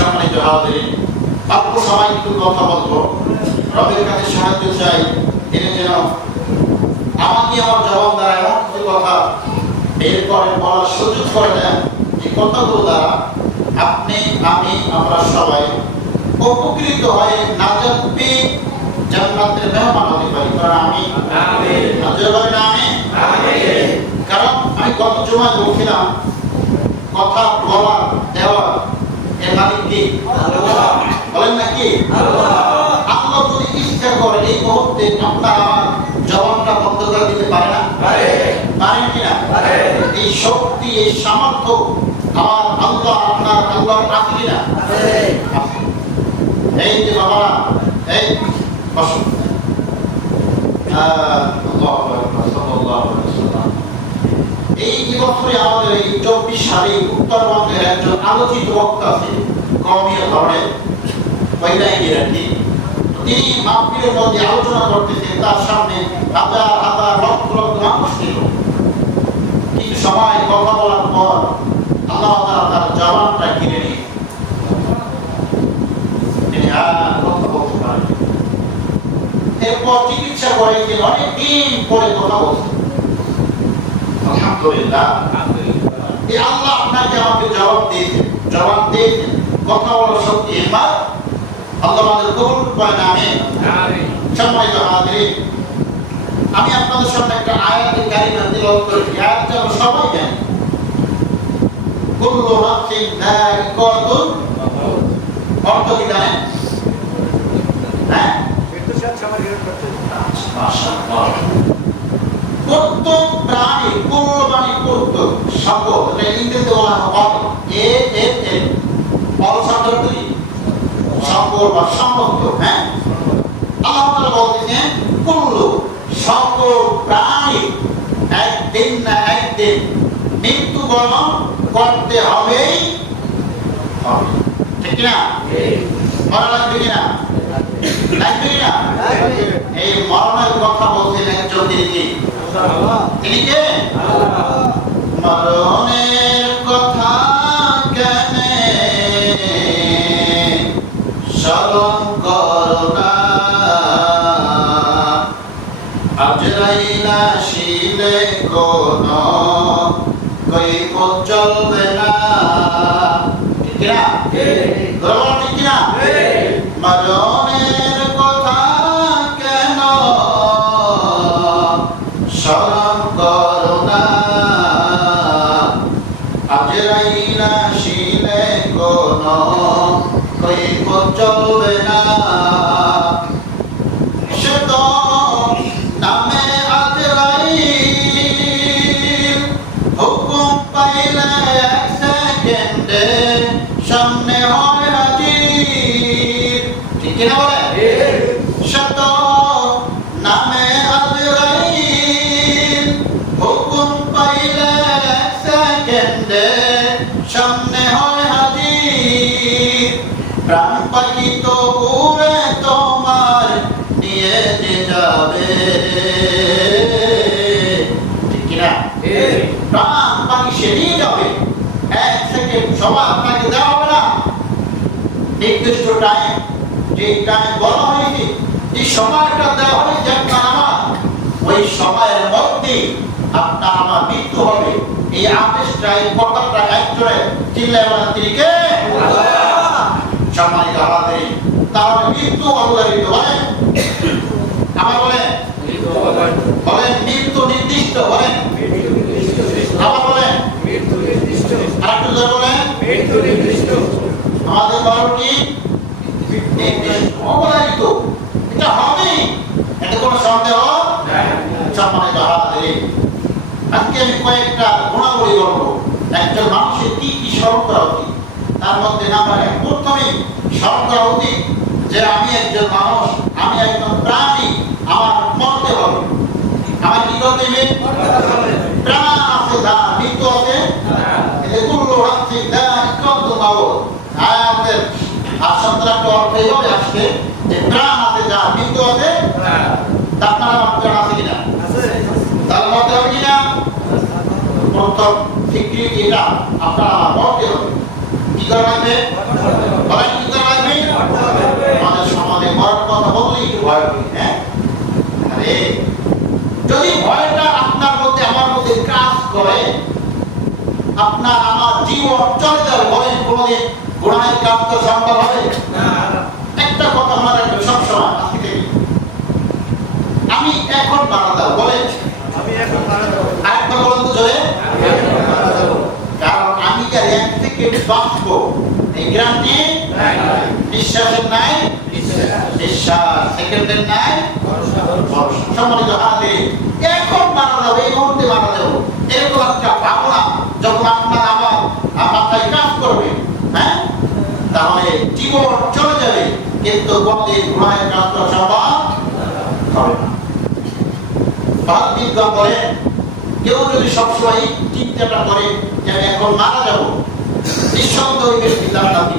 সম্মানিত হাজিরিন, অল্প সময় একটু কথা বলবো। রবের কাছে সাহায্য চাই, তিনি যেন আমাকে আমার জবান দ্বারা এমন কিছু কথা এরপরে বলার সুযোগ করে দেন, যে কথাগুলো দ্বারা আপনি, আমি, আমরা সবাই উপকৃত হয়ে নাজাত পেয়ে জান্নাতের মেহমান হতে পারি। কারণ কারণ আমি গত জুমায় বলছিলাম, কথা বলা দেওয়া এর মালিক কি? বলেন নাকি? আল্লাহ যদি ইচ্ছা করে এই মুহূর্তে আপনার আমার জবানটা বন্ধ করে দিতে পারে না? পারেন কিনা? এই শক্তি, এই সামর্থ্য আমার আল্লাহ, আপনার আল্লাহর আছে কিনা? এই যে বাবারা, এই বসুন। এই যে বছরে আমাদের এই 24 সালে উত্তরবঙ্গের একজন আলোচিত বক্তা আছে, কওমিয়া ধরনের বৈজ্ঞানিক আর কি। তিনি মাহফিলের মধ্যে আলোচনা করতেছেন, তার সামনে হাজার হাজার লক্ষ লক্ষ মানুষ ছিল। কিছু সময় কথা বলার পর আল্লাহ তাআলা তার জবানটা কিনে নিয়ে তিনি আর কথা বলতে পারেন। এরপর চিকিৎসা করে যে অনেক দিন পরে কথা বলছে। আলহামদুলিল্লাহ, এই আল্লাহ আপনাকে আমাকে জবাব দিয়েছেন, কথা বলার শক্তি হিম্মত আল্লাহ আমাদের কবুল করেন। আমিন। সম্মানিত হাজিরিন, আমি আপনাদের সামনে একটা আয়াতে কারিমা তিলাওয়াত করেছি। আয়াতটা আমরা সবাই জানি, কুল্লু নাফসিন যায়িকাতুল মাউত। অর্থ কি জানেন? হ্যাঁ, মাশাআল্লাহ। প্রত্যেক প্রাণী, কুল্লবাণী প্রত্যেক সকল, এটা ইংরেজিতে বলা হয় এএএল, অল শব্দটি কি? সকল বা সমস্ত। হ্যাঁ, আল্লাহ তাআলা বলতেছেন কুল্লু, সকল প্রাণী একদিন না একদিন মৃত্যুবরণ করতে হবেই হবে। ঠিক না? মরা লাগবে কিনা? লাগবে কিনা? এই মরণের কথা বলছেন একজন, তিনি কি? তিনি কে? মরণের কথা কেনে স্মরণ করো না, আজরাইল আসিলে কোনো কৈফিয়ত চলবে না। ঠিক না? ঠিক না? মরণের কথা কেন স্মরণ করো না, আজরাইল আসিলে কোনো কৈফিয়ত চলবে না। সে তো নামে আজরাইল, হুকুম পাইলে এক সেকেন্ডে সামনে হয় হাজির। ঠিক না বলে? শত নামে আজরাইল, হুকুম পাইলে এক সেকেন্ডে সামনে হয় হাজির। প্রাণ পাখি তো উড়ে তোমার নিয়ে যে যাবে। ঠিক না? প্রাণ পাখি সে নিয়ে যাবে। এক সেকেন্ড সময় আপনাকে দেওয়া হবে না। নির্দিষ্ট টাইম, যে টাইম বলা হয়েছে, যে সময়টা দেওয়া হয়েছে আপনার আমার, ওই সময়ের মধ্যে আপনার আমার মৃত্যু হবে। এই আদেশটা, এই কথাটা একজনে চিল্লায় বলেন, তিনি কে? সম্মানিত হাজিরিন, তাহলে মৃত্যু অবধারিত। বলেন, আবার বলেন, মৃত্যু নির্দিষ্ট। বলেন, আবার বলেন, আরেকটু জোরে বলেন, আমাদের বারোটি নির্দিষ্ট, অবধারিত। এটা হবেই, এটা কোনো সন্দেহ। সম্মানিত হাজিরিন, আজকে আমি কয়েকটা গুণাবলী বলবো একজন মানুষের কি কি স্মরণ করা উচিত। তার মধ্যে নাম্বার 1, প্রথমেই স্মরণ করা উচিত যে আমি একজন মানুষ, আমি একজন প্রাণী, আমার মরতে হবে। আমার কি করতে হবে? প্রাণ আছে, যা মৃত্যু আছে। এগুলো হচ্ছে আয়াতের আশঙ্কাটা অর্থ এইভাবে আসছে যে প্রাণ আছে, যা মৃত্যু আছে। আপনার আমার প্রাণ আছে কিনা? তার মরতে হবে কিনা? প্রথম স্বীকৃতি এটা, আপনার আমার মরতে হবে। কি করা লাগবে? আপনার আমার জীবন চলে যাবে, বলেন কোনদিন গুনাহের কাজ তো সম্ভব হবে না। একটা কথা মনে রাখবেন সবসময়, আজকে থেকে আমি এখন মারা যাবো, বলেন আমি এখন মারা যাবো। আরেকবার বলেন তো জোরে, কারণ আমি যে এক থেকে বাঁচবো এই গ্যারান্টি নিঃশ্বাসের নাই, নিঃশ্বাস সেকেন্ডের নাই। সম্মানিত হাজির, এখন মারা যাবো, এই মুহূর্তে মারা যাবো, এরকম একটা ভাবনা যখন আপনার আমার মাথায় কাজ করবে, হ্যাঁ, তাহলে জীবন চলে যাবে, কিন্তু কোনদিন গুনাহের কাজ করা সম্ভব হবে না। বিজ্ঞান বলে কেউ যদি সবসময় চিন্তাটা করে যে আমি এখন মারা যাবো, নিঃসন্দেহে ওই ব্যক্তি জান্নাতি,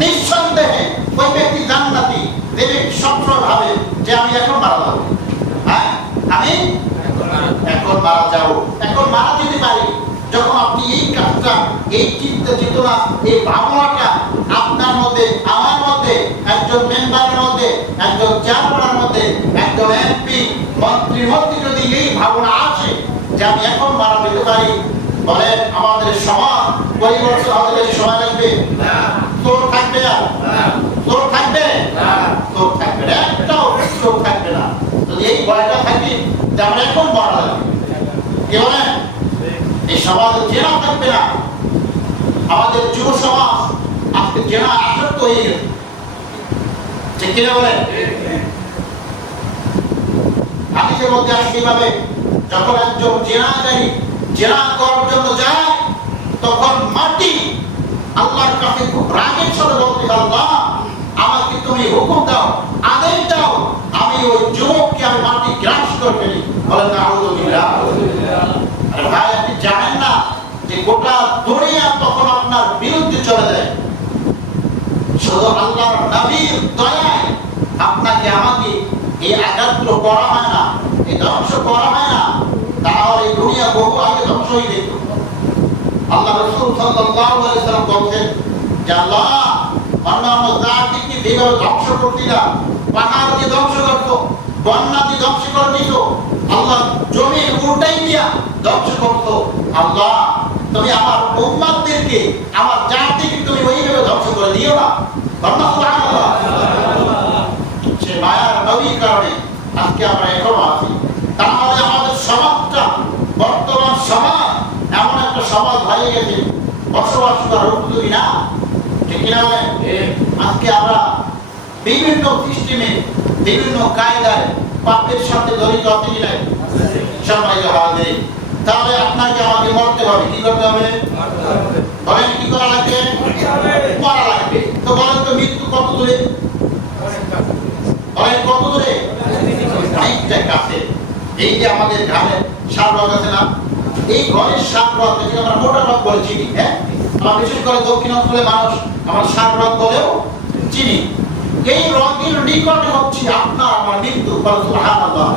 নিঃসন্দেহে ওই ব্যক্তি জান্নাতি। যে ব্যক্তি সবসময় ভাবে যে আমি এখন মারা যাবো, হ্যাঁ আমি এখন মারা যাবো, এখন মারা যেতে পারি। যখন আপনি এই কাজটা, এই চিন্তা চেতনা, এই ভাবনাটা আপনার মধ্যে, আমার মধ্যে, একজন মেম্বারের মধ্যে, একজন চেয়ারম্যানের মধ্যে, একজন এমপি মন্ত্রীর মধ্যে যদি এই ভাবনা আসে যে আমি এখন মারা যেতে পারি, বলে আমাদের সমাজ পরিবর্তন হতে বেশি সময় লাগবে না। তোর থাকবে না, তোর থাকবে না, তোর থাকবে না, একটাও তোর থাকবে না। যদি এই ভয়টা থাকে যে আমরা এখন মারা যাবে, কি বলেন, এই সমাজে জেনা থাকবে না। আমাদের যুব সমাজ আজকে জেনা আসক্ত হয়ে গেছে, ঠিক কিনা বলেন? হাদিসের মধ্যে আসে কিভাবে, যখন একজন জেনাকারী জেনা করার জন্য যায়, তখন মাটি আল্লাহর কাছে খুব রাগের সাথে বলতে, আল্লাহ আমাকে তুমি হুকুম দাও, আদেশ দাও, আমি ওই যুবককে আমি মাটি গ্রাস করে ফেলি। বলেন আউযুবিল্লাহ। আরে ভাই, আপনি জানেন না যে গোটা দুনিয়া তখন আপনার বিরুদ্ধে চলে যায়, শুধু আল্লাহর নবীর দয়ায় আপনাকে আমাকে এই আঘাতগুলো করা হয় না, এই ধ্বংস করা হয় না, তাহলে এই দুনিয়া বহু আগে ধ্বংস হয়ে যেত। আল্লাহ রাসূল সাল্লাল্লাহু আলাইহি ওয়াসাল্লাম বলেন যে আল্লাহ অন্যান্য জাতিকে যেভাবে ধ্বংস করছিলাম, পাহাড় দিয়ে ধ্বংস করতো, বন্যা দিয়ে ধ্বংস করে দিত, আল্লাহ জমি উল্টাই দিয়া ধ্বংস করতো, আল্লাহ তুমি আমার উম্মতদেরকে, আমার জাতিকে তুমি ওইভাবে ধ্বংস করে দিও না। সুবহানাল্লাহ। সে মায়ার নবীর কারণে আজকে আমরা এখনো আছি। তাহলে আমাদের সমাজটা, বর্তমান সমাজ এমন একটা সমাজ হয়ে গেছে বসবাস করার উপযোগী না, ঠিক কিনা বলেন? আজকে আমরা বিভিন্ন সিস্টেমে, বিভিন্ন কায়দায় পাপের সাথে জড়িত আছে কিনা? সম্মানিত হাজির, তাহলে আপনাকে আমাকে মরতে হবে। কি করতে হবে? বলেন কি করা লাগবে? মরা লাগবে। তো বলেন তো মৃত্যু কত দূরে? বলেন কত দূরে? অনেকটা কাছে। এই যে আমাদের ঘরে সাপ রগ আছে না, এই ঘরের সাপ রগ থেকে আমরা মোটা রগ বলে চিনি, হ্যাঁ, আমরা বিশেষ করে দক্ষিণাঞ্চলের মানুষ আমরা সাপ রগ বলেও চিনি। এই রগের নিকটে হচ্ছে আপনার আমার মৃত্যু। সুবহানাল্লাহ।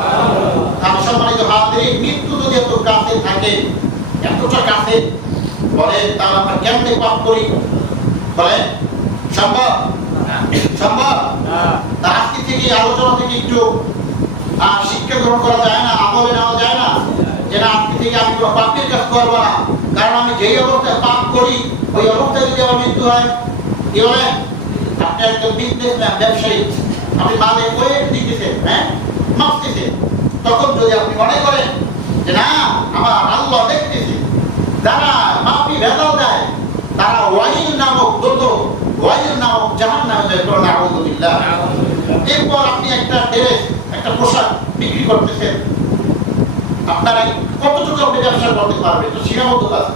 আর সম্মানিত হাজির, মৃত্যু যদি এত কাছে থাকে, এতটা কাছে, বলে তাহলে আমরা কেমনে পাপ করি? বলে সম্ভব? সম্ভব? আজকে থেকে আলোচনা থেকে একটু শিক্ষা গ্রহণ করা যায় না, আমলে নেওয়া যায় না, যে না আজকে থেকে আমি কোনো পাপের কাজ করবো না, কারণ আমি যেই অবস্থায় পাপ করি ওই অবস্থায় যদি আমার মৃত্যু হয়, কি বলে? আপনি একজন বিজনেসম্যান, ব্যবসায়ী, আপনি মালে ওয়েট দিতেছেন, হ্যাঁ, মাপতেছেন, তখন যদি আপনি মনে করেন যে না আমার আল্লাহ দেখতেছে, যারা মাপি ভেজাল দেয় তারা ওয়াইল নামক দোদো, ওয়াইল নামক জাহান্নামে যাবে। নাউযুবিল্লাহ। এরপর আপনি একটা ড্রেস, একটা পোশাক বিক্রি করতেছেন, আপনারা কতটুকু আপনি ব্যবসা করতে পারবেন? তো সীমাবদ্ধতা আছে।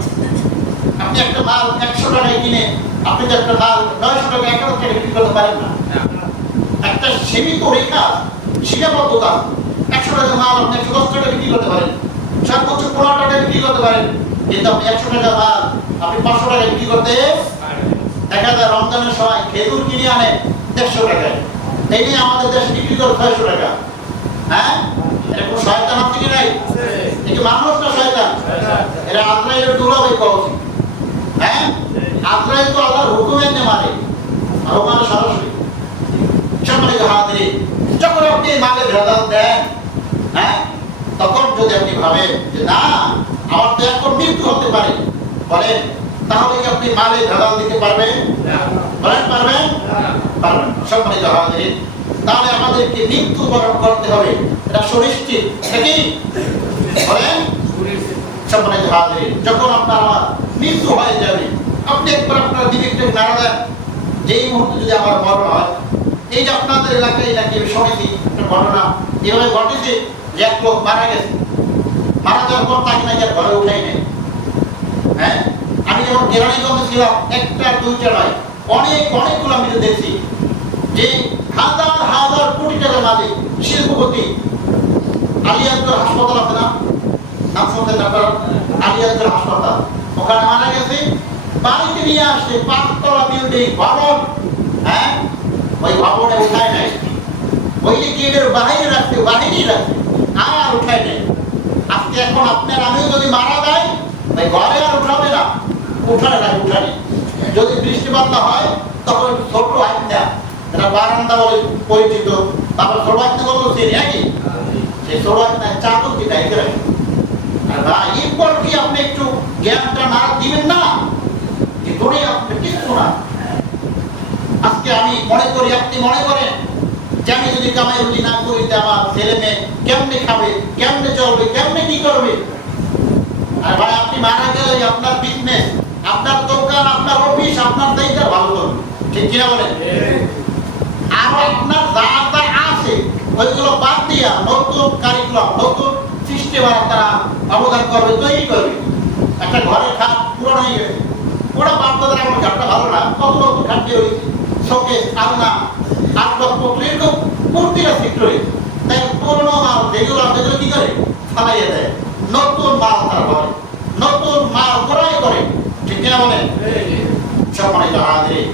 আপনি একটা মাল 100 টাকায় কিনে আপনি তো একটা মাল 900 টাকা 1000 টাকা বিক্রি করতে পারেন না। একটা সীমিত রেখা, সীমাবদ্ধতা। 100 টাকা মাল আপনি 110 টাকা বিক্রি করতে পারেন, সর্বোচ্চ 15 টাকা বিক্রি করতে পারেন, কিন্তু আপনি 100 টাকা মাল আপনি 500 টাকা বিক্রি করতে পারেন। দেখা যায় রমজানের সময় খেজুর কিনে আনে 150 টাকায়, এই নিয়ে আমাদের দেশে বিক্রি করে 600 টাকা। হ্যাঁ, এরকম শয়তান আছে কি নাই? এটা মানুষ না শয়তান? এরা আজরাইলের দুলাভাই কওছি। হ্যাঁ, আজরাইল তো আল্লাহর হুকুমের নে মানে, আর মানে সরাসরি। সম্মানিত হাজির, যখন আপনি মালে ভেজাল দেন, হ্যাঁ, তখন যদি আপনি ভাবেন যে না আমার তো এখন মৃত্যু হতে পারে, বলেন তাহলে কি আপনি মালে ভেজাল দিতে পারবেন? বলেন পারবেন? পারবেন। সম্মানিত হাজিরিন, তাহলে আমাদেরকে মৃত্যু বরণ করতে হবে, এটা সুনিশ্চিত নাকি? বলেন সম্মানিত হাজিরিন, যখন আপনার আমার মৃত্যু হয়ে যাবে, আপনি একবার আপনার বিবেকটা নাড়া দেন যে এই মুহূর্তে যদি আমার মরণ হয়। এই যে আপনাদের এলাকায় নাকি আমি শুনেছি একটা ঘটনা এভাবে ঘটেছে যে এক লোক মারা গেছে, মারা যাওয়ার পর তাকে নাকি আর ঘরে উঠাই নেই। হ্যাঁ, আমি যখন কেরানীগঞ্জে ছিলাম, একটা দুইটা নয়, অনেকগুলো আমি দেখছি যে হাজার হাজার কোটি টাকার মালিক শিল্পপতি আলিয়াজপুর হাসপাতাল আছে না, নাম শুনছেন আপনারা? আলিয়াজপুর হাসপাতাল, ওখানে মারা গেছে, বাড়িতে নিয়ে আসছে 5 তলা বিল্ডিং ভবন। হ্যাঁ, ওই ভবনে উঠায় নাই, ওই যে গেটের বাইরে রাখছে, বাহিরেই রাখছে, আর উঠায় নাই। আজকে এখন আপনার আমিও যদি মারা যায়, ওই ঘরে আর উঠাবে না, উঠানে নাই, উঠানে যদি বৃষ্টিপাত হয় তখন ছোট আইনা, যেটা বারান্দা বলে পরিচিত, তারপর ছোট আইনা বলতো সে নাকি সেই ছোট আইনা চাদর কি দায়িত্ব রাখে। আর ভাই এরপর কি আপনি একটু জ্ঞানটা না দিবেন না, যে ধরে আপনি কিছু না। আজকে আমি মনে করি, আপনি মনে করেন যে আমি যদি কামাই রুজি না করি, আমার ছেলে মেয়ে কেমনে খাবে, কেমনে চলবে, কেমনে কি করবে? আর ভাই আপনি মারা গেলে আপনার বিজনেস, আপনার দোকান, আপনার অফিস, আপনার দায়িত্ব ভালো করবে, ঠিক কিনা বলেন? আর আপনার যা যা আছে ওইগুলো বাদ দিয়া নতুন কারিকুলাম, নতুন সিস্টেম তারা অবদান করবে, তৈরি করবে। একটা ঘরের খাট পুরনো হয়ে গেছে, ওরা বাদ করে আমার ঘরটা ভালো না, কত নতুন খাট দিয়ে হয়েছে, শোকেস, আলনা, আসবাবপত্র, এরকম প্রতিটা সেক্টরে। তাই পুরনো মাল যেগুলো কি করে ফালাইয়ে দেয়, নতুন মাল তারা করে, নতুন মাল ক্রয় করে, ঠিক কিনা বলেন? সম্মানিত হাজিরিন,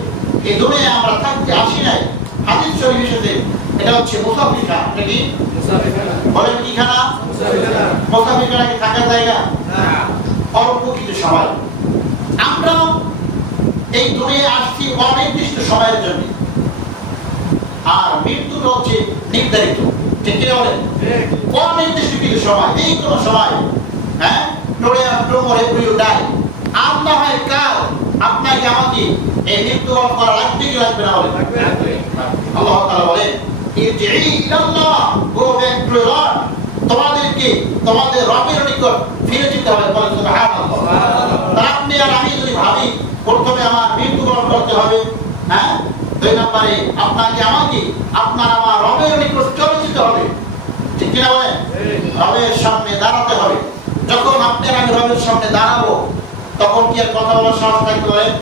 এই দুনিয়ায় আমরা থাকতে আসি নাই, হাদিস শরীফ এসেছে, এটা হচ্ছে মুসাফিরখানা। এটা কি বলেন? কি খানা? মুসাফিরখানা কি থাকার জায়গা? অল্প কিছু সময়। আমরা এই দুনিয়ায় আসছি অনির্দিষ্ট সময়ের জন্য, আর মৃত্যুটা হচ্ছে নির্ধারিত, ঠিক কিনা বলেন? অনির্দিষ্ট কিছু সময়, এই কোনো সময়। হ্যাঁ, tomorrow you die, আর না হয় কাল আপনাকে আমাকে এই মৃত্যুবরণ করা লাগবে কি লাগবে না? বলেন আল্লাহ তাআলা বলেন ইরজিই ইলাল্লাহ, গো ব্যাক টু লর্ড, তোমাদেরকে তোমাদের রবের নিকট ফিরে যেতে হবে। বলেন সুবহানাল্লাহ। তার আপনি আর আমি যদি ভাবি প্রথমে আমার মৃত্যুবরণ করতে হবে, হ্যাঁ, 2 নম্বরে আপনাকে আমাকে আপনার আমার রবের নিকট চলে যেতে হবে, ঠিক কিনা বলেন? রবের সামনে দাঁড়াতে হবে। যখন আপনি আর আমি রবের সামনে দাঁড়াবো, তখন কি আর কথা বলার সাহস থাকতে পারে?